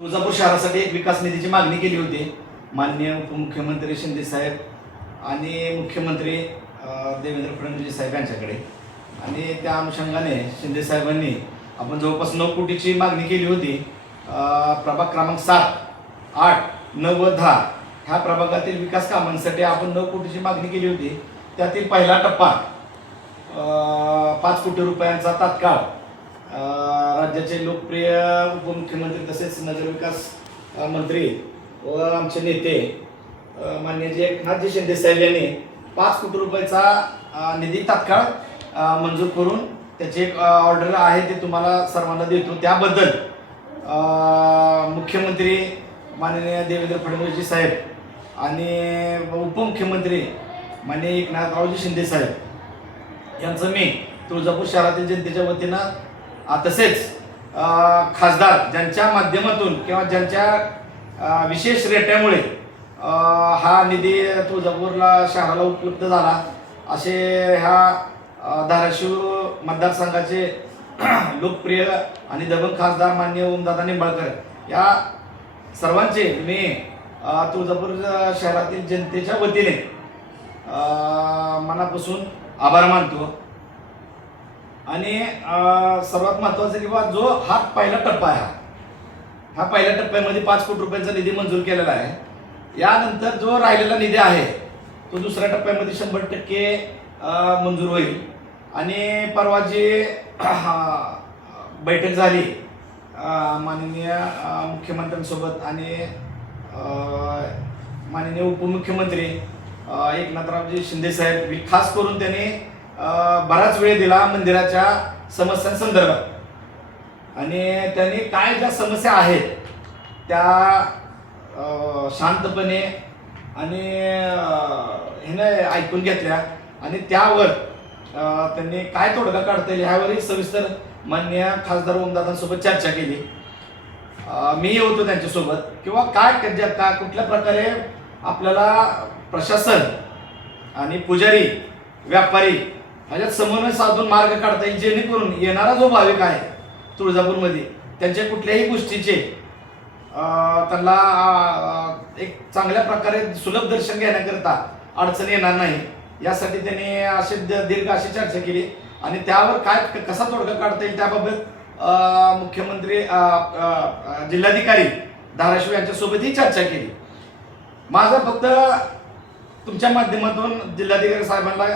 तुळजापूर शहरासाठी एक विकास निधीची मागणी केली होती माननीय उपमुख्यमंत्री शिंदे साहेब आणि मुख्यमंत्री देवेंद्र फडणवीस साहेब यांच्याकडे। आणि त्या अनुषंगाने शिंदे साहेबांनी आपण जवळपास 9 कोटीची मागणी केली होती। प्रभाग क्रमांक 7, 8, 9 व 10 ह्या प्रभागातील विकास कामांसाठी आपण 9 कोटीची मागणी केली होती। त्यातील पहिला टप्पा 5 कोटी रुपयांचा तात्काळ राज्याचे लोकप्रिय उपमुख्यमंत्री तसेच नगरविकास मंत्री व आमचे नेते माननीय जे एकनाथजी शिंदे साहेब यांनी 5 कोटी रुपयाचा निधी तात्काळ मंजूर करून त्याची एक ऑर्डर आहे ते तुम्हाला सर्वांना देतो। त्याबद्दल मुख्यमंत्री माननीय देवेंद्र फडणवीस साहेब आणि उपमुख्यमंत्री माननीय एकनाथरावजी शिंदे साहेब यांचं मी तुळजापूर शहरातील जनतेच्या वतीनं तसेच खासदार ज्यांच्या माध्यमातून किंवा ज्यांच्या विशेष रेट्यामुळे हा निधी तुळजापूरला शहराला उपलब्ध झाला असे ह्या धाराशिव मतदारसंघाचे लोकप्रिय आणि दबंग खासदार माननीय ओमदादा निंबाळकर या सर्वांचे मी तुळजापूर शहरातील जनतेच्या वतीने मनापासून आभार मानतो। आणि सर्वात महत्त्वाचं की बाबा जो हा पहिला टप्पा आहे ह्या पहिल्या टप्प्यामध्ये 5 कोटी रुपयांचा निधी मंजूर केलेला आहे। यानंतर जो राहिलेला निधी आहे तो दुसऱ्या टप्प्यामध्ये 100% मंजूर होईल। आणि परवा जी बैठक झाली माननीय मुख्यमंत्र्यांसोबत आणि माननीय उपमुख्यमंत्री एकनाथरावजी शिंदे साहेब खास करून त्यांनी बराच वेळ दिला मंदिराच्या समस्यांसंदर्भात। आणि त्यांनी काय ज्या समस्या आहेत त्या शांतपणे आणि ह्याने ऐकून घेतल्या आणि त्यावर त्यांनी काय तोडगा काढता येईल ह्यावरही सविस्तर माननीय खासदार ओमदादांसोबत चर्चा केली। मी होतो त्यांच्यासोबत किंवा काय कुठल्या प्रकारे आपल्याला प्रशासन आणि पुजारी व्यापारी ह्याच्यात समन्वय साधून मार्ग काढता येईल जेणेकरून येणारा जो भाविक आहे तुळजापूरमध्ये त्यांच्या कुठल्याही गोष्टीचे त्यांना एक चांगल्या प्रकारे सुलभ दर्शन घेण्याकरता अडचण येणार नाही यासाठी त्यांनी अशी दीर्घ अशी चर्चा केली। आणि त्यावर काय कसा तोडगा काढता येईल त्याबाबत मुख्यमंत्री जिल्हाधिकारी धाराशिव यांच्यासोबतही चर्चा केली। माझं फक्त तुमच्या माध्यमातून जिल्हाधिकारी साहेबांना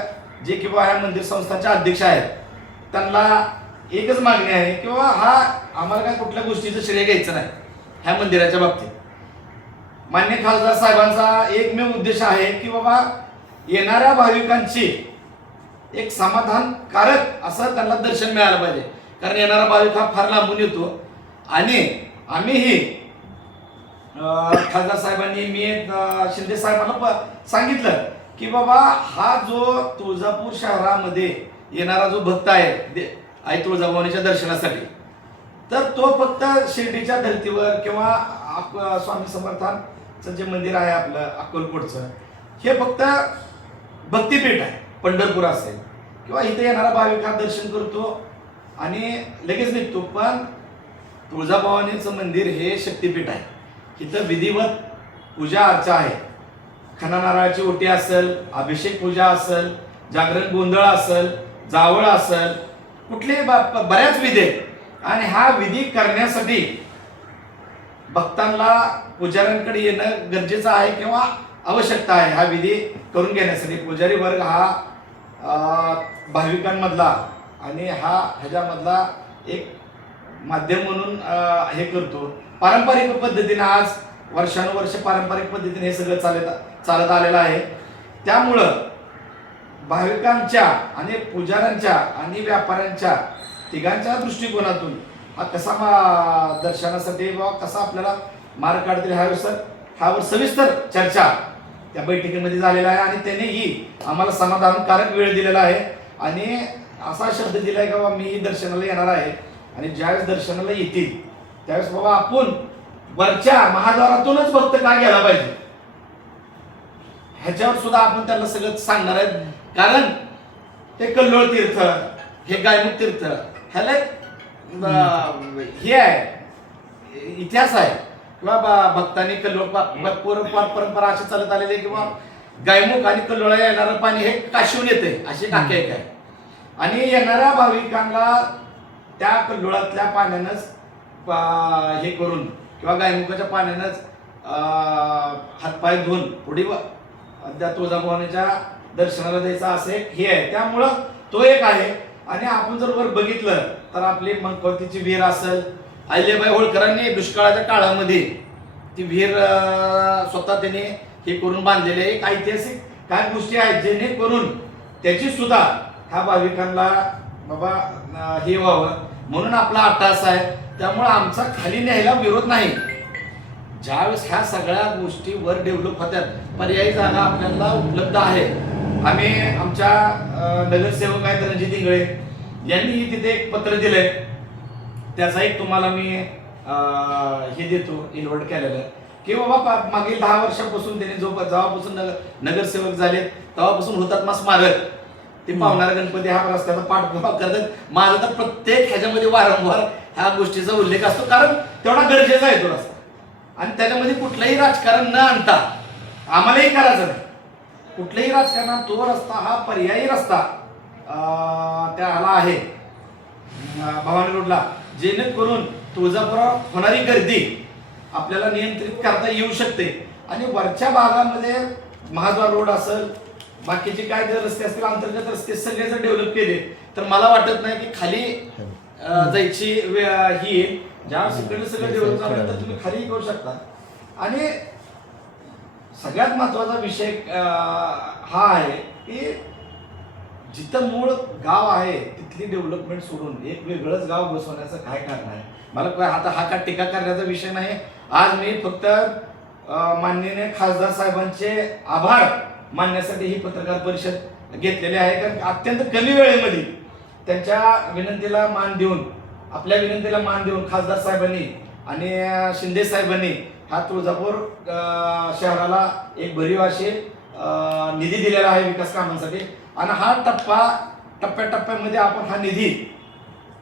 जे किंवा ह्या मंदिर संस्थांचे अध्यक्ष आहेत त्यांना एकच मागणी आहे की बाबा हा आम्हाला काय कुठल्या गोष्टीचं श्रेय घ्यायचं नाही ह्या मंदिराच्या बाबतीत। मान्य खासदार साहेबांचा एकमेव उद्देश आहे की बाबा येणाऱ्या भाविकांची एक समाधानकारक असं त्यांना दर्शन मिळालं पाहिजे, कारण येणारा भाविक हा फार लांबून येतो। आणि आम्हीही खासदार साहेबांनी मी शिंदे साहेबांना सांगितलं की बाबा हा जो तुळजापूर शहरामध्ये येणारा जो भक्त आहे आई तुळजाभवानीच्या दर्शनासाठी तर तो फक्त शिर्डीच्या धर्तीवर किंवा स्वामी समर्थांचं जे मंदिर आहे आपलं अक्कलकोटचं हे फक्त भक्तिपीठ आहे। पंढरपूर असेल किंवा इथे येणारा भाविक हा दर्शन करतो आणि लगेच निघतो, पण तुळजाभवानीचं मंदिर हे शक्तिपीठ आहे। इथं विधिवत पूजा अर्चा आहे। खणा नारळाची ओटी असेल, अभिषेक पूजा असेल, जागरण गोंधळ असेल, जावळ असेल, कुठले बऱ्याच विधी आहेत। आणि हा विधी करण्यासाठी भक्तांना पुजाऱ्यांकडे येणं गरजेचं आहे किंवा आवश्यकता आहे। हा विधी करून घेण्यासाठी पुजारी वर्ग हा भाविकांमधला आणि ह्याच्यामधला एक माध्यम म्हणून हे करतो। पारंपरिक पद्धतीने आज वर्षानुवर्ष पारंपरिक पद्धतीने हे सगळं चालत आलेलं आहे। त्यामुळं भाविकांच्या आणि पुजाऱ्यांच्या आणि व्यापाऱ्यांच्या तिघांच्या दृष्टिकोनातून हा कसा दर्शनासाठी व कसा आपल्याला मार्ग काढतील ह्यावर सविस्तर चर्चा त्या बैठकीमध्ये झालेला आहे। आणि त्यांनीही आम्हाला समाधानकारक वेळ दिलेला आहे आणि असा शब्द दिला आहे की बाबा मी दर्शनाला येणार आहे आणि ज्यावेळेस दर्शनाला येतील त्यावेळेस बाबा आपण वरच्या महाद्वारातूनच भक्त का गेला पाहिजे ह्याच्यावर सुद्धा आपण त्यांना सगळं सांगणार आहे। कारण हे कल्लोळ तीर्थ, हे गायमुख तीर्थ ह्याला हे आहे इतिहास आहे। किंवा भक्तांनी कल्लोळ परंपरा अशी चालत आलेली आहे किंवा गायमुख आणि कल्लोळा येणारं पाणी हे काशीहून येते अशी टाकी एक आहे. आणि येणाऱ्या भाविकांना त्या कल्लोळातल्या पाण्यानंच हे करून किंवा गायमुखाच्या पाण्यानंच हातपाय धुवून पुढे त्या तुळजाभवानीच्या दर्शनाला द्यायचा असं एक हे आहे. त्यामुळं तो एक आहे. आणि आपण जर वर बघितलं तर आपली मंगवतीची विहीर असेल, अहिल्याबाई होळकरांनी दुष्काळाच्या काळामध्ये ती विहीर स्वतः त्याने हे करून बांधलेले एक ऐतिहासिक काय गोष्टी आहेत जेणेकरून त्याची सुद्धा ह्या भाविकांना बाबा हे व्हावं म्हणून आपला अट्टास आहे. त्यामुळे आमचा खाली न्यायला विरोध नाही. ज्यावेळेस ह्या सगळ्या गोष्टी वर डेव्हलप होत्यात, पर्यायी जागा आपल्याला उपलब्ध आहे. आम्ही आमच्या नगरसेवक आहेत रणजित इंगळे यांनी तिथे एक पत्र दिलंय. त्याचा एक तुम्हाला मी हे देतो इन्व्हर्ट केलेलं की बाबा मागील 10 वर्षापासून त्यांनी जेव्हापासून नगरसेवक झाले तेव्हापासून हुतात्मा स्मारक ते पावणारा गणपती हा रस्त्याचा पाठपुरावा करतात. माझा तर प्रत्येक ह्याच्यामध्ये वारंवार ह्या गोष्टीचा उल्लेख असतो कारण तेवढा गरजेचा आहे तो रस्ता. आणि त्याच्यामध्ये कुठलंही राजकारण न आणता आम्हालाही करायचं नाही. कुठल्याही राजकारणात तो रस्ता हा पर्यायी रस्ता त्याला आहे भवानी रोडला, जेणेकरून तुळजापुरात होणारी गर्दी आपल्याला नियंत्रित करता येऊ शकते. आणि वरच्या भागामध्ये महाद्वार रोड असेल, बाकीचे काय जर रस्ते असतील, अंतर्गत रस्ते सगळे जर डेव्हलप केले तर मला वाटत नाही की खाली जायची ही येईल. ज्या सगळं डेव्हलप झालं तर तुम्ही खाली करू शकता. आणि सगळ्यात महत्वाचा विषय हा आहे की जिथं मूळ गाव आहे तिथली डेव्हलपमेंट सोडून एक वेगळंच गाव बसवण्याचं काय कारण आहे. मला आता हा का टीका करण्याचा विषय नाही. आज मी फक्त माननीय खासदार साहेबांचे आभार मानण्यासाठी ही पत्रकार परिषद घेतलेली आहे. कारण अत्यंत कमी वेळेमध्ये त्यांच्या विनंतीला मान देऊन, आपल्या विनंतीला मान देऊन खासदार साहेबांनी आणि शिंदे साहेबांनी हा तुळजापूर शहराला एक भरीव असे निधी दिलेला आहे विकास कामांसाठी. आणि हा टप्प्याटप्प्यामध्ये आपण हा निधी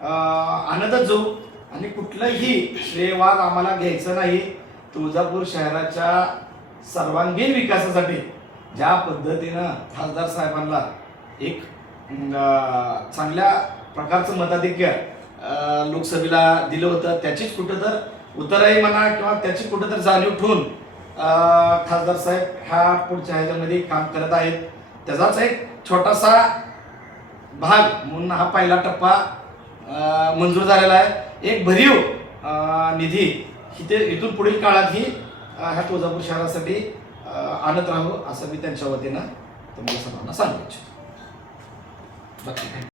आणतच जाऊ. आणि कुठलंही श्रेयवाद आम्हाला घ्यायचं नाही. तुळजापूर शहराच्या सर्वांगीण विकासासाठी ज्या पद्धतीनं खासदार साहेबांना एक चांगल्या प्रकारचं मताधिक्य लोकसभेला दिलं होतं त्याचीच कुठं तर उतराई म्हणा किंवा त्याची कुठं तर जाणीव ठेवून खासदार साहेब ह्या पुढच्या ह्याच्यामध्ये काम करत आहेत. त्याचाच एक छोटासा भाग म्हणून हा पहिला टप्पा मंजूर झालेला आहे. एक भरीव निधी इथून पुढील काळातही ह्या तुळजापूर शहरासाठी आणत राहू असं मी त्यांच्या वतीनं तुम्हाला सर्वांना सांगू इच्छितो.